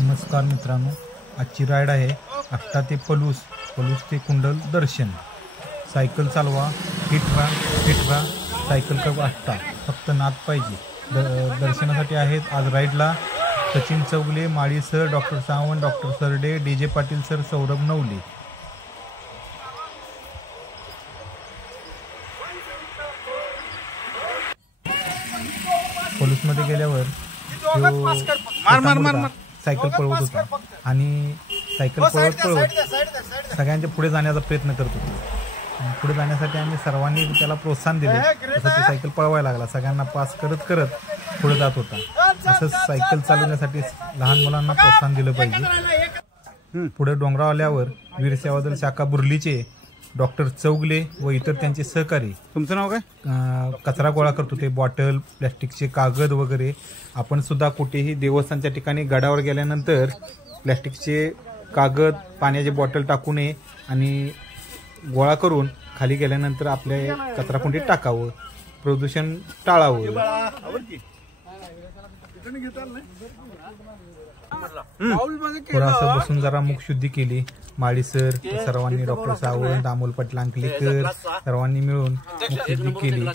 नमस्कार मित्रांनो, आजची राईड आहे आष्टा ते पलूस, पलूस ते कुंडल दर्शन। सायकल चालवा, फिट राहा, सायकल क्लब आष्टा, फक्त नाद पाहिजे। दर्शनासाठी आहेत आज राईडला सचिन चौगले, माळी सर, डॉक्टर सावंत, डॉक्टर सरडे, डीजे पाटील सर, सौरभ नवले। पलूसमध्ये गेल्यावर सायकल पळवत होता आणि सायकल पळवत सगळ्यांच्या पुढे जाण्याचा प्रयत्न करत होता। पुढे जाण्यासाठी आम्ही सर्वांनी त्याला प्रोत्साहन दिले। तसं ते सायकल पळवायला लागला, सगळ्यांना पास करत करत पुढे जात होता। असंच सायकल चालवण्यासाठी लहान मुलांना प्रोत्साहन दिलं पाहिजे। पुढे डोंगरावर आल्यावर वीर सेवादल शाखा बुर्लीचे डॉक्टर चौगले व इतर त्यांचे सहकारी, तुमचं नाव काय, कचरा गोळा करत होते, बॉटल, प्लॅस्टिकचे कागद वगैरे। आपण सुद्धा कुठेही देवस्थानच्या ठिकाणी गडावर गेल्यानंतर प्लॅस्टिकचे कागद, पाण्याची बॉटल टाकू नये आणि गोळा करून खाली गेल्यानंतर आपल्या कचराकुंडीत टाकावं, प्रदूषण टाळावं। थोडासा बसून जरा मुखशुद्धी केली। माळी सर सर्वांनी, डॉक्टर सावंत, अमोल पाटील अंकलेकर सर्वांनी मिळून मुखशुद्धी केली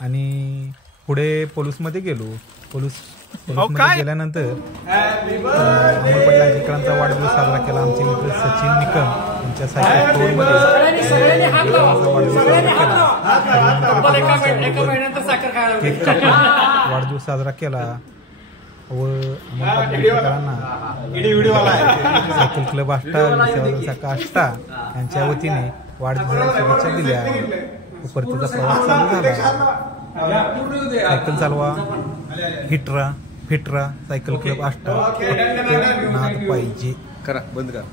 आणि पुढे पलूसमध्ये गेलो। पलूसमध्ये गेल्यानंतर अमोल पाटील अंकलेकरांचा वाढदिवस साजरा केला। आमचे मित्र सचिन निकम यांच्या सायकल स्टोअरमध्ये वाढदिवस साजरा केला व अमोल पाटील अंकलेकरांना सायकल क्लब आष्टा, सेवादल शाखा आष्टा यांच्या वतीने वाढदिवसाच्या शुभेच्छा दिल्या। परतीचा प्रवास चालू झाला। सायकल चालवा, फिट राहा, सायकल क्लब आष्टा, नाद पाहिजे। करा, बंद करा।